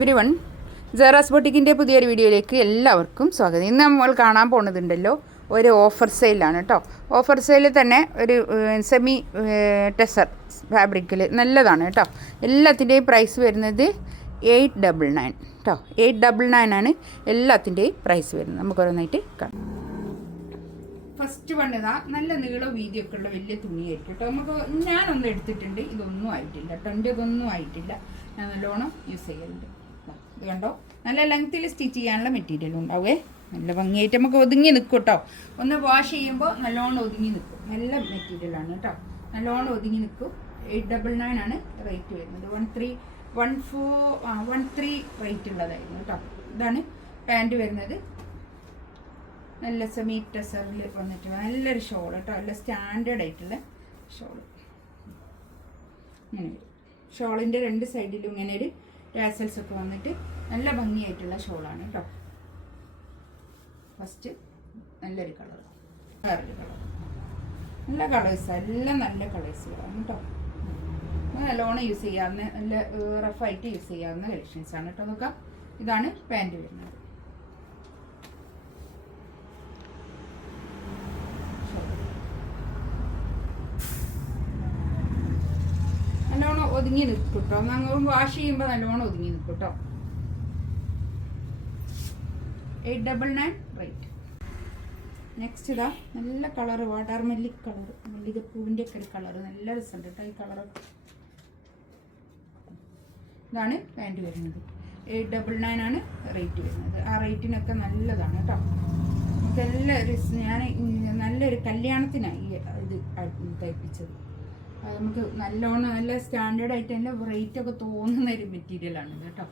Everyone, സെറാസ് ബൊട്ടിക്കിൻ്റെ പുതിയൊരു വീഡിയോയിലേക്ക് എല്ലാവർക്കും സ്വാഗതം. ഇന്ന് നമ്മൾ കാണാൻ പോകുന്നതുണ്ടല്ലോ ഒരു ഓഫർ സെയിലാണ് കേട്ടോ. ഓഫർ സെയിലിൽ തന്നെ ഒരു സെമി ടെസർ ഫാബ്രിക്കിൽ നല്ലതാണ് കേട്ടോ. എല്ലാത്തിൻ്റെയും പ്രൈസ് വരുന്നത് 899 കേട്ടോ. 899 ആണ് എല്ലാത്തിൻ്റെയും പ്രൈസ് വരുന്നത്. നമുക്കൊരോന്നായിട്ട് കാണാം. ഫസ്റ്റ് വണ്ണതാ നല്ല നീളം വീതിയൊക്കെ ഉള്ള വലിയ തുണിയായിരിക്കും കേട്ടോ. നമുക്ക് ഞാനൊന്നും എടുത്തിട്ടുണ്ട്, ഇതൊന്നും ആയിട്ടില്ല കേട്ടോ. എൻ്റെ ഇതൊന്നും ആയിട്ടില്ല. ഞാൻ നല്ലോണം യൂസ് ചെയ്യലുണ്ട്. ഇത് കണ്ടോ, നല്ല ലെങ്ത്തിൽ സ്റ്റിച്ച് ചെയ്യാനുള്ള മെറ്റീരിയൽ ഉണ്ടാവേ. നല്ല ഭംഗിയായിട്ട് നമുക്ക് ഒതുങ്ങി നിൽക്കും കേട്ടോ. ഒന്ന് വാഷ് ചെയ്യുമ്പോൾ നല്ലോണം ഒതുങ്ങി നിൽക്കും. നല്ല മെറ്റീരിയലാണ് കേട്ടോ, നല്ലോണം ഒതുങ്ങി നിൽക്കും. 899 ആണ് റേറ്റ് വരുന്നത്. 13 റേറ്റ് ഉള്ളതായിരുന്നു കേട്ടോ. ഇതാണ് പാൻറ്റ് വരുന്നത്. നല്ല സെമി ടെസറിൽ വന്നിട്ടുള്ള നല്ലൊരു ഷോൾ കേട്ടോ. നല്ല സ്റ്റാൻഡേർഡ് ആയിട്ടുള്ള ഷോള് ഇങ്ങനെ വരും. ഷോളിൻ്റെ രണ്ട് സൈഡിലും ഇങ്ങനെ ഒരു ടാസൽസ് ഒക്കെ വന്നിട്ട് നല്ല ഭംഗിയായിട്ടുള്ള ഷോളാണ് കേട്ടോ. ഫസ്റ്റ് നല്ലൊരു കളർ, വേറൊരു കളർ, നല്ല കളേഴ്സാണ്, എല്ലാം നല്ല കളേഴ്സുകളാണ് കേട്ടോ. നല്ലോണം യൂസ് ചെയ്യാവുന്ന, നല്ല റഫായിട്ട് യൂസ് ചെയ്യാവുന്ന കളക്ഷൻസാണ് കേട്ടോ. നോക്കാം, ഇതാണ് പാൻറ് വരുന്നത്. നല്ലോണം ഒതുങ്ങി നിൽക്കും കേട്ടോ. നമ്മൾ വാഷ് ചെയ്യുമ്പോൾ നല്ലോണം ഒതുങ്ങി നിൽക്കും കേട്ടോ. 899 റേറ്റ്. നെക്സ്റ്റ് ഇതാ നല്ല കളറ്, വാട്ടർ മെല്ലിക് കളർ, മല്ലികപ്പൂവിൻ്റെ ഒക്കെ ഒരു കളറ്, നല്ല രസമുണ്ട് കേട്ടോ ഈ കളറൊക്കെ. ഇതാണ് പാൻറ്റ് വരുന്നത്. 899 ആണ് റേറ്റ് വരുന്നത്. ആ റേറ്റിനൊക്കെ നല്ലതാണ് കേട്ടോ. നമുക്കെല്ലാവരും ഞാൻ നല്ലൊരു കല്യാണത്തിനായി ഇത് തയ്പ്പിച്ചത്. നമുക്ക് നല്ലോണം നല്ല സ്റ്റാൻഡേർഡ് ആയിട്ട് തന്നെ റേറ്റൊക്കെ തോന്നുന്ന ഒരു മെറ്റീരിയലാണ് കേട്ടോ.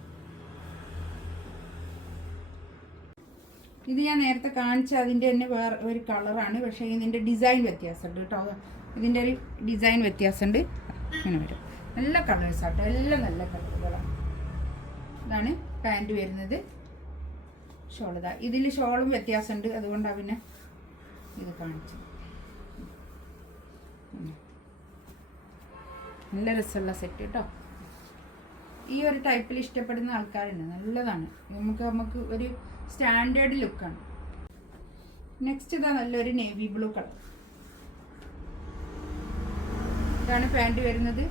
ഇത് ഞാൻ നേരത്തെ കാണിച്ച അതിൻ്റെ തന്നെ വേറെ ഒരു കളറാണ്, പക്ഷേ ഇതിൻ്റെ ഡിസൈൻ വ്യത്യാസമുണ്ട് കേട്ടോ. ഇതിൻ്റെ ഒരു ഡിസൈൻ വ്യത്യാസമുണ്ട്. അങ്ങനെ വരും. നല്ല കളേഴ്സാട്ടോ, എല്ലാം നല്ല കളറുകളാണ്. ഇതാണ് പാൻറ്റ് വരുന്നത്. ഷോൾ ഇതാ, ഇതിൽ ഷോളും വ്യത്യാസമുണ്ട്, അതുകൊണ്ടാണ് പിന്നെ ഇത് കാണിച്ചത്. നല്ല രസമുള്ള സെറ്റ് കേട്ടോ. ഈ ഒരു ടൈപ്പിൽ ഇഷ്ടപ്പെടുന്ന ആൾക്കാരുണ്ട്, നല്ലതാണ്. നമുക്ക് ഒരു സ്റ്റാൻഡേർഡ് ലുക്കാണ്. നെക്സ്റ്റ് ഇതാ നല്ലൊരു നേവി ബ്ലൂ കളർ. ഇതാണ് പാൻറ് വരുന്നത്.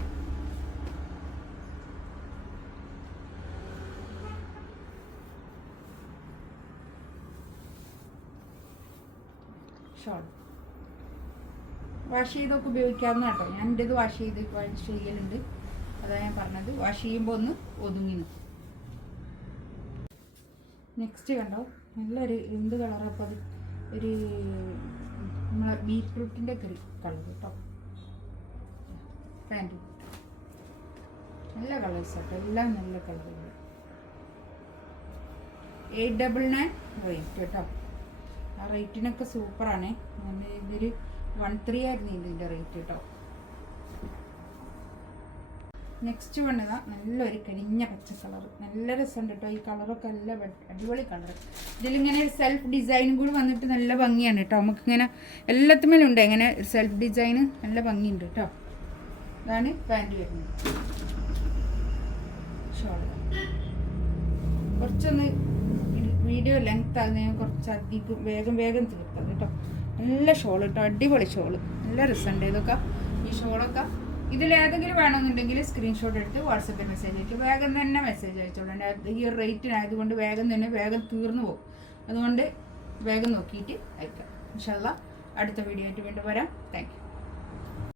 ഷോൾ വാഷ് ചെയ്തൊക്കെ ഉപയോഗിക്കാവുന്ന കേട്ടോ. ഞാൻ എൻ്റെ ഇത് വാഷ് ചെയ്യലുണ്ട്, അതാണ് ഞാൻ പറഞ്ഞത്. വാഷ് ചെയ്യുമ്പോൾ ഒന്ന് ഒതുങ്ങി നിൽക്കും. നെക്സ്റ്റ് കണ്ടോ, നല്ലൊരു എന്ത് കളറാണ് അപ്പോൾ അത്, ഒരു നമ്മളെ ബീറ്റ്റൂട്ടിൻ്റെ ഒക്കെ ഒരു കളർ കേട്ടോ. പാൻറ്റ് നല്ല കളേഴ്സ് കേട്ടോ, എല്ലാം നല്ല കളറുകൾ. 899 റേറ്റ് കേട്ടോ. ആ റേറ്റിനൊക്കെ സൂപ്പറാണ്. ഇതൊരു 13 ആയിരുന്നു ഇതിൻ്റെ റേറ്റ് കേട്ടോ. നെക്സ്റ്റ് വണ്ണതാ നല്ലൊരു കരിഞ്ഞ പച്ച കളർ, നല്ല രസമുണ്ട് കേട്ടോ. ഈ കളറൊക്കെ നല്ല അടിപൊളി കളർ. ഇതിലിങ്ങനെ സെൽഫ് ഡിസൈനും കൂടി വന്നിട്ട് നല്ല ഭംഗിയാണ് കേട്ടോ. നമുക്കിങ്ങനെ എല്ലാത്തുമേലും ഉണ്ട് ഇങ്ങനെ സെൽഫ് ഡിസൈന്, നല്ല ഭംഗിയുണ്ട് കേട്ടോ. ഇതാണ് പാൻറ് വരുന്നത്. ഷോൾ കുറച്ചൊന്ന് വീഡിയോ ലെങ്ത് ആകുന്ന കുറച്ചധികം വേഗം തീർത്തത് കേട്ടോ. നല്ല ഷോൾ കേട്ടോ, അടിപൊളി ഷോള്, നല്ല രസമുണ്ട് ഇതൊക്കെ. ഈ ഷോളൊക്കെ ഇതിലേതെങ്കിലും വേണമെന്നുണ്ടെങ്കിൽ സ്ക്രീൻഷോട്ട് എടുത്ത് വാട്സപ്പിൽ മെസ്സേജ് അയക്കും. വേഗം തന്നെ മെസ്സേജ് അയച്ചോളൂ. ഈ ഒരു റേറ്റിനായതുകൊണ്ട് വേഗം തീർന്നു പോകും. അതുകൊണ്ട് വേഗം നോക്കിയിട്ട് അയക്കാം. ഇൻഷാ അല്ലാഹ് അടുത്ത വീഡിയോ ആയിട്ട് വീണ്ടും വരാം. Thank you.